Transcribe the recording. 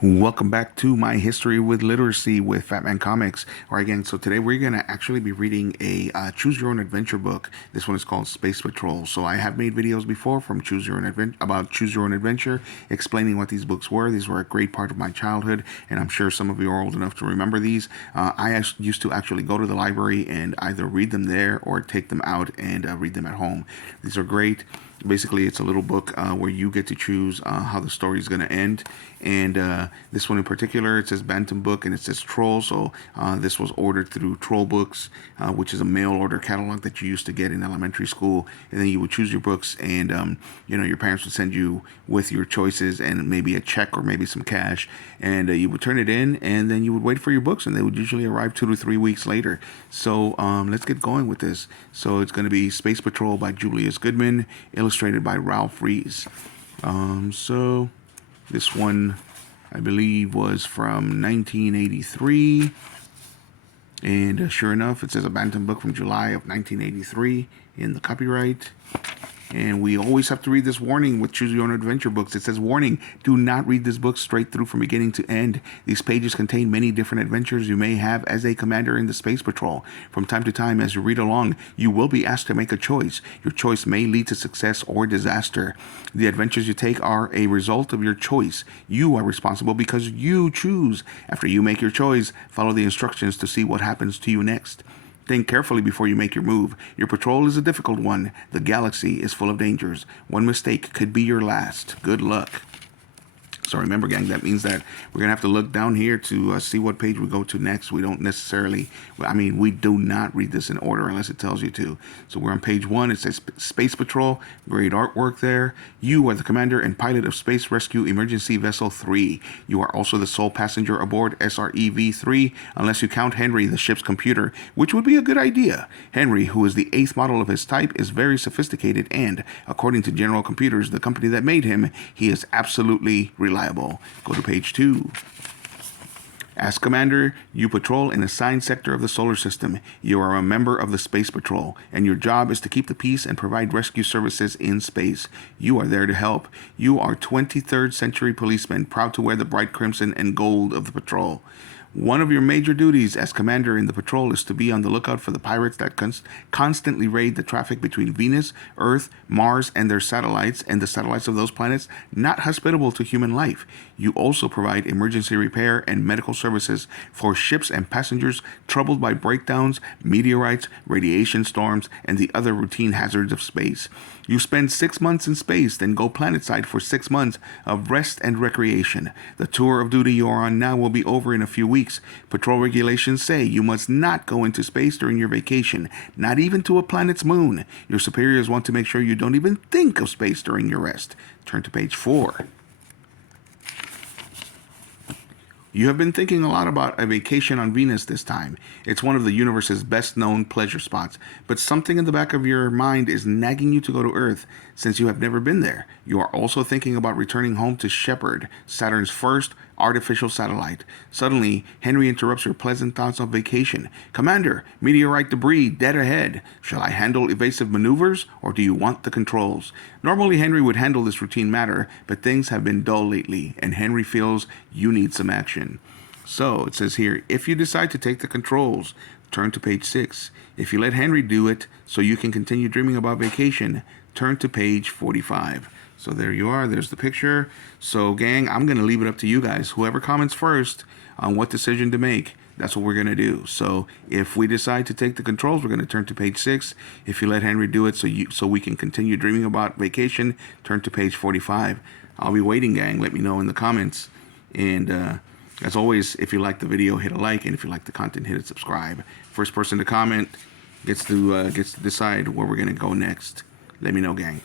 Welcome back to my history with literacy with Fat Man Comics. All right, gang. So today we're gonna actually be reading a choose your own adventure book. This one is called Space Patrol. So I have made videos before from Choose Your Own Adventure about Choose Your Own Adventure, explaining what these books were. These were a great part of my childhood, and I'm sure some of you are old enough to remember these. I used to actually go to the library and either read them there or take them out and read them at home. These are great. Basically, it's a little book where you get to choose how the story is going to end. And this one in particular, it says Bantam Book and it says Troll. So this was ordered through Troll Books, which is a mail order catalog that you used to get in elementary school. And then you would choose your books, and your parents would send you with your choices and maybe a check or maybe some cash. And you would turn it in, and then you would wait for your books, and they would usually arrive 2 to 3 weeks later. So let's get going with this. So it's going to be Space Patrol by Julius Goodman, illustrated by Ralph Rees. So this one, I believe, was from 1983. And sure enough, it says a Bantam Book from July of 1983 in the copyright. And we always have to read this warning with Choose Your Own Adventure books. It says, warning, do not read this book straight through from beginning to end. These pages contain many different adventures you may have as a commander in the Space Patrol. From time to time, as you read along, you will be asked to make a choice. Your choice may lead to success or disaster. The adventures you take are a result of your choice. You are responsible because you choose. After you make your choice, follow the instructions to see what happens to you next. Think carefully before you make your move. Your patrol is a difficult one. The galaxy is full of dangers. One mistake could be your last. Good luck. So remember, gang, that means that we're going to have to look down here to see what page we go to next. We don't necessarily, we do not read this in order unless it tells you to. So we're on page 1. It says Space Patrol. Great artwork there. You are the commander and pilot of Space Rescue Emergency Vessel 3. You are also the sole passenger aboard SREV-3, unless you count Henry, the ship's computer, which would be a good idea. Henry, who is the 8th model of his type, is very sophisticated and, according to General Computers, the company that made him, he is absolutely reliable. Go to page 2. As commander, you patrol an assigned sector of the solar system. You are a member of the Space Patrol, and your job is to keep the peace and provide rescue services in space. You are there to help. You are 23rd century policemen, proud to wear the bright crimson and gold of the patrol. One of your major duties as commander in the patrol is to be on the lookout for the pirates that constantly raid the traffic between Venus, Earth, Mars, and their satellites, and the satellites of those planets not hospitable to human life. You also provide emergency repair and medical services for ships and passengers troubled by breakdowns, meteorites, radiation storms, and the other routine hazards of space. You spend 6 months in space, then go planetside for 6 months of rest and recreation. The tour of duty you are on now will be over in a few weeks. Patrol regulations say you must not go into space during your vacation, not even to a planet's moon. Your superiors want to make sure you don't even think of space during your rest. Turn to page 4. You have been thinking a lot about a vacation on Venus this time. It's one of the universe's best-known pleasure spots, but something in the back of your mind is nagging you to go to Earth since you have never been there. You are also thinking about returning home to Shepard, Saturn's first artificial satellite. Suddenly, Henry interrupts your pleasant thoughts of vacation. Commander, meteorite debris dead ahead. Shall I handle evasive maneuvers, or do you want the controls? Normally, Henry would handle this routine matter, but things have been dull lately, and Henry feels you need some action. So, it says here, if you decide to take the controls, turn to page 6. If you let Henry do it so you can continue dreaming about vacation, turn to page 45. So there you are. There's the picture. So, gang, I'm going to leave it up to you guys. Whoever comments first on what decision to make, that's what we're going to do. So if we decide to take the controls, we're going to turn to page 6. If you let Henry do it so we can continue dreaming about vacation, turn to page 45. I'll be waiting, gang. Let me know in the comments. And as always, if you like the video, hit a like. And if you like the content, hit a subscribe. First person to comment gets to decide where we're going to go next. Let me know, gang.